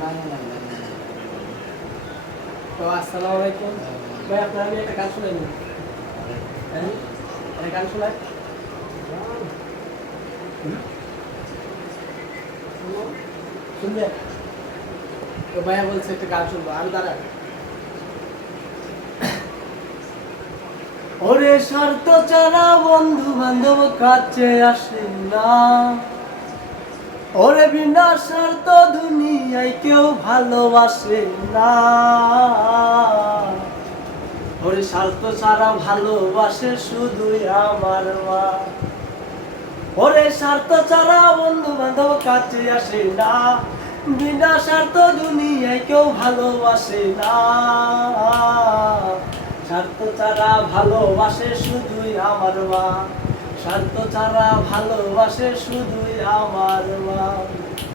না না না না না। তো আসসালামু আলাইকুম ভাই, আপনার আমি একটা গান শুনাই নি। হ্যাঁ, একটা গান শোনাই। শুনবে? তো ভাইয়া বলছে একটা গান শুনবো, আমি দাঁড়ান। ওরে স্বার্থ ছাড়া বন্ধু বান্ধব কাছে আসে না, ওরে বিনা স্বার্থ দুনিয়ায় কেউ ভালোবাসে না। ওরে স্বার্থ ছাড়া ভালোবাসে শুধুই আমার মা। ওরে স্বার্থ ছাড়া বন্ধু বান্ধব কাছে আসে না, বিনা স্বার্থ দুনিয়ায় কেউ ভালোবাসে না। স্বার্থ ছাড়া ভালোবাসে শুধুই আমার মা, স্বার্থ ছাড়া ভালোবাসে শুধুই আমার মা।